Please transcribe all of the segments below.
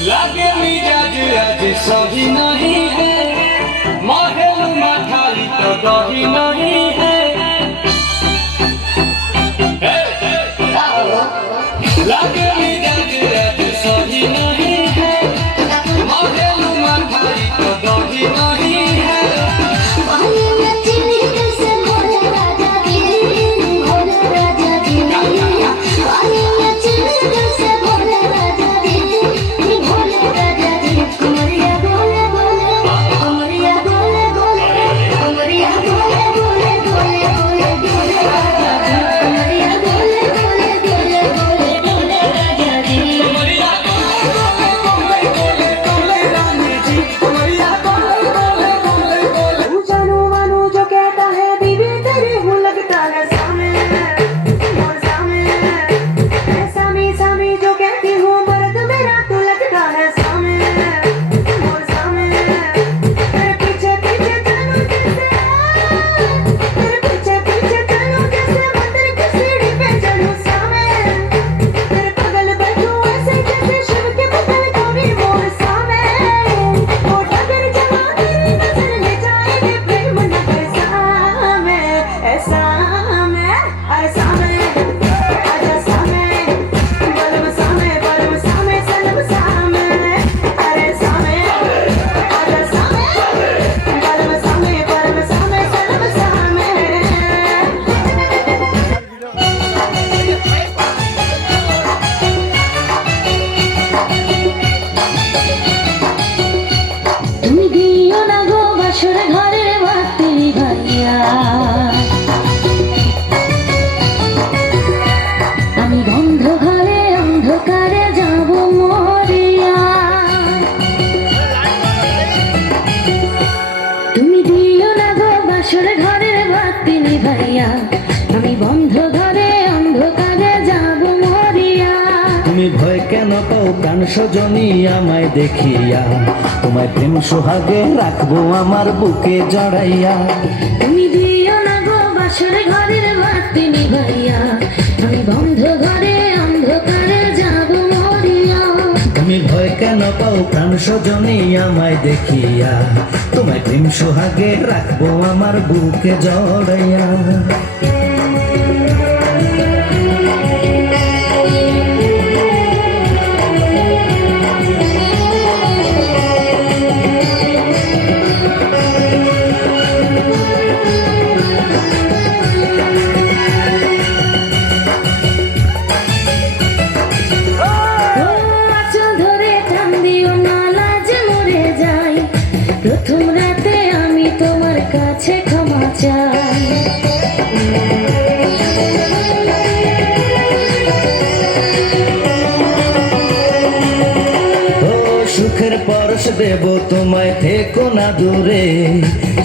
लागे मिजाज आज सही नहीं है, महल मठाई तो दही नहीं है। लागे मिजाज आज सही नहीं है, महल मठाई तो दही नहीं है। আমি বন্ধ ঘরে অন্ধকারে যাব মরিয়া। তুমি ভয় কেন পাও প্রাণ সজনী আমায় দেখিয়া, তোমায় প্রেম সোহাগে রাখবো আমার বুকে জড়াইয়া। তুমি দিও না গো বাসর ঘরের বাতি নিভাইয়া, আমি বন্ধ ঘরে অন্ধকারে যাব মরিয়া। তুমি ভয় কেন পাও প্রাণ সজনী আমায় দেখিয়া, তোমায় প্রেম সোহাগে রাখবো আমার বুকে জড়াইয়া। প্রথম রাতে আমি তোমার কাছে ক্ষমা চাই, ও সুখের পরশ দেব তোমায়, থেকো না দূরে,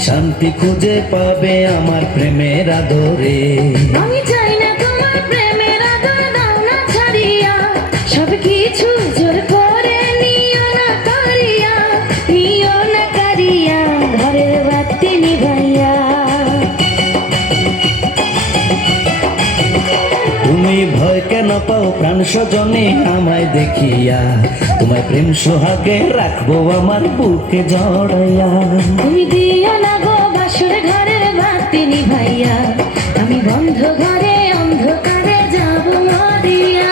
শান্তি খুঁজে পাবে আমার প্রেমের আদরে। আমি চাই না তোমার প্রেমের আদর, দাও না ছাড়িয়া, সব কিছু জোর করে নিও না কারিয়া, নিও না কারিয়া ঘরের বাতি নিভাইয়া। তুমি ভয় কেন পাও প্রাণ সজনী আমায় দেখিয়া, তোমায় প্রেম সোহাগে রাখবো আমার বুকে জড়াইয়া। তুমি দিও না গো বাসর ঘরের বাতি নিভাইয়া, আমি বন্ধ ঘরে অন্ধকারে যাব মরিয়া।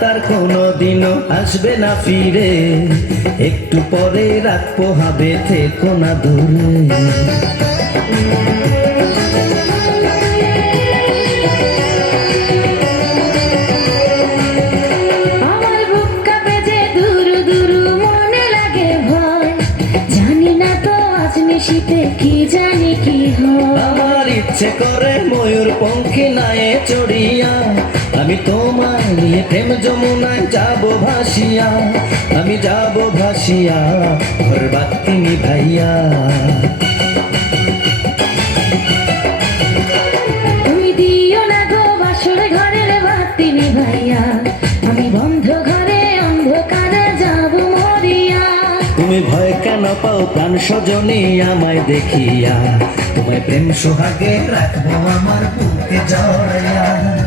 তার কোনোদিনও আসবে না ফিরে, একটু পরে রাখবো হবে, থেকো না দূরে। আমার বুক কাঁপে যে দুরু দুরু, মনে লাগে ভয়, জানি না তো আজ নিশিতে কি জানি কি হয়। আমার ইচ্ছে করে ময়ূর পঙ্খী নায়ে চড়িয়া, আমি তোমার নিয়ে প্রেম যমুনায় যাব ভাসিয়া, আমি যাব ভাসিয়া ঘর বাতি নিভাইয়া। তুমি পাও প্রাণ সজনী আমায় দেখিয়া, তোমায় প্রেম সোহাগে রাখবো আমার বুকে জড়াইয়া।